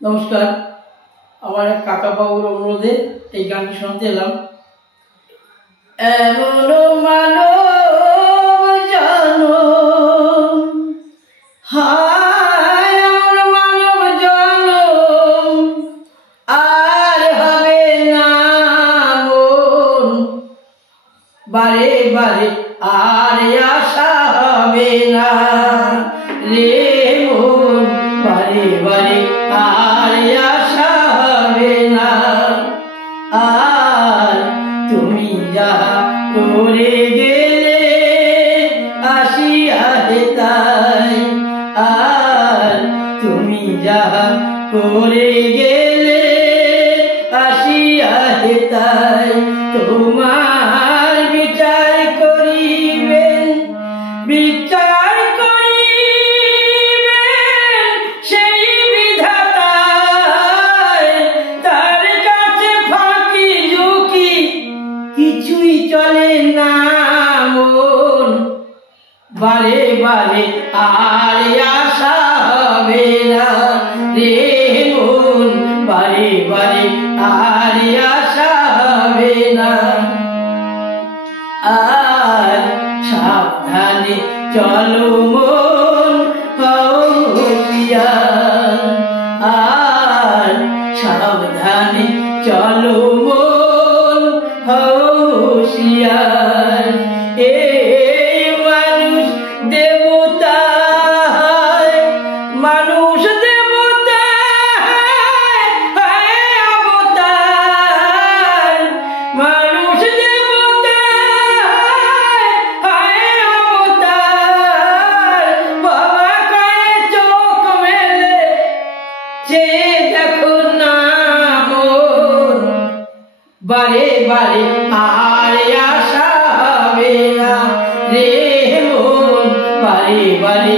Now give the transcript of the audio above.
নমস্কার। আমার এক কাকা বাবুর অনুরোধে এই গানটি শুনতে এলাম। এমন মানব জানো, হায় এমন মানব জানো, আর হবে না মন, বারে বারে আর আশা হবে না রে মন, বারে বারে আর আশা হবে না। আর তুমি যা করে গেলে আসিয়া তাই, আর তুমি যা করে গেলে আসিয়া তাই, তোমার বিচার করিবেন, বিচার করিবেন সেই বিধাতা, তার কাছে ফাঁকি ঝুঁকি কিছুই চলে না মন, বারে বারে আর আশা হবে না রে মন, বারে বারে আর আশা হবে না। আর সাবধানে চলো মন, হও হুঁশিয়ার, আর সাবধানে চলো মন, হও হুঁশিয়ার। এই মানুষ দেবতা, মানুষ দেবতা অবতার, মানুষ দেবতা অবতার, বাবা কয়ে চোখ মেলে যে দেখো না মন, বারে বারে আর আশা হবে না রে মন, বারে বারে